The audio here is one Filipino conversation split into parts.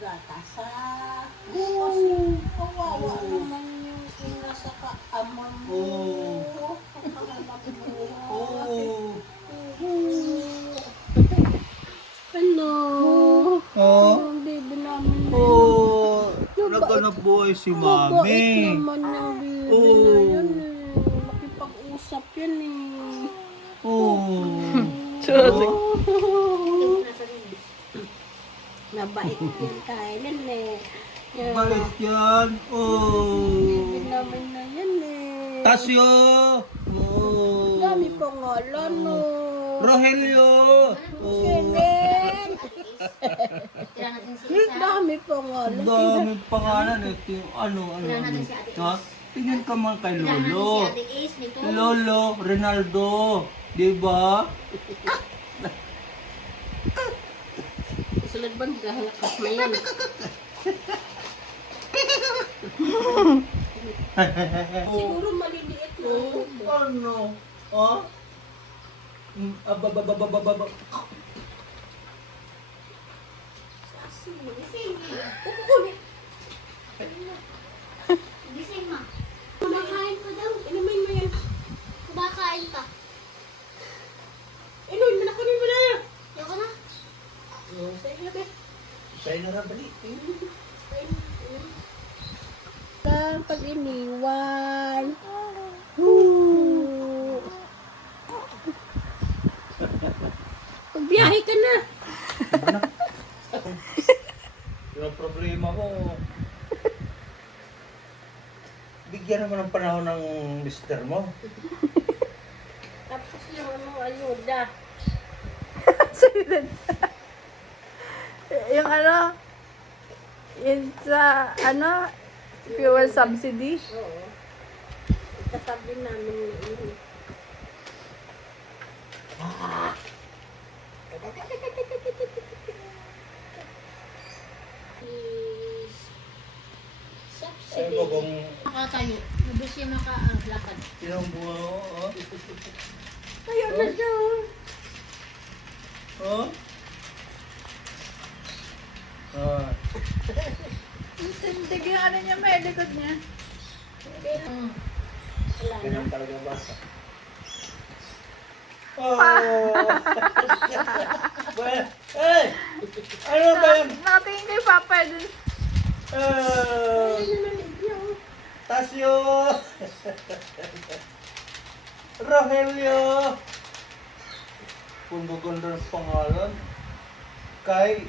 gata sa kasi kawawa naman yung ina sa kaama mo. Hello. Yung baby namin na yun. Naghanap buhay si Mabait Mami. naman yung baby na yun eh. Makipag-usap yan eh. Nabait yan Kylan eh. Bait yan. Baby namin na yan eh. Tasyo. Dami pangalan no. Rogelio. Kenen. Dami pangalan. Dami pangalan ito yung ano. Ha? Tingnan ka man kay Lolo. Lolo, Rinaldo. Diba? Sulad ba nagahalakas na yan? Siguro maliliit na. Ano? Ha? Ababababababa. Gising ma. Kumakain ka daw. Inumin mo yan. Kumakain ka. Inumin mo na. Kunin mo na. Yoko na. Sa'yo na ba? Sa'yo na rin balik. Lang pag iniwan. Pagbiyahe ka na. Yung problema ko, bigyan naman ng panahon ng mister mo. Tapos yung ayuda. Yung ano, yun sa ano, fuel subsidy. Oo. Itasabi namin yun. Sabi ko kung Makatayo. Mabilis siya makalakad. yung buha ko, Ayun na siya. oh. Tindig yung ano niya, may likod niya. Wala na. Ganyan talaga ba? Hey! Ano ba yan? Nakatingin kay Papa dun. Ayun na niya. Tasyo! Rogelio! Kung maganda ng pangalan, kay...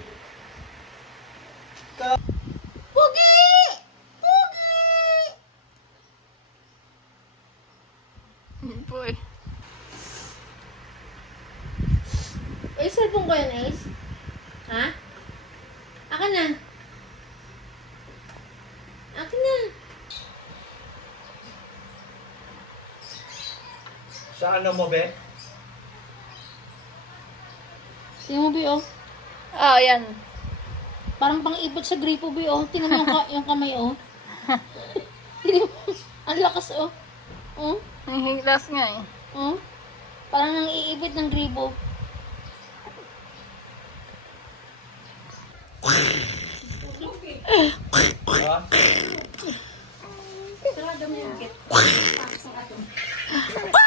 Boy. Cellphone ko yan, Ace? Ha? Akin na. Akin na. Saan na mo, be? Tingnan mo, Bi, oh. Oh, yan. Parang pang-ipot sa gripo, Bi, oh. Tingnan mo yung kamay, oh. Tingnan mo. Ang lakas, oh. Oh? Ang higlas nga eh. Oh? Parang nang iipit ng gripo. Ha? Sarado mo yung gate. Pasok ato.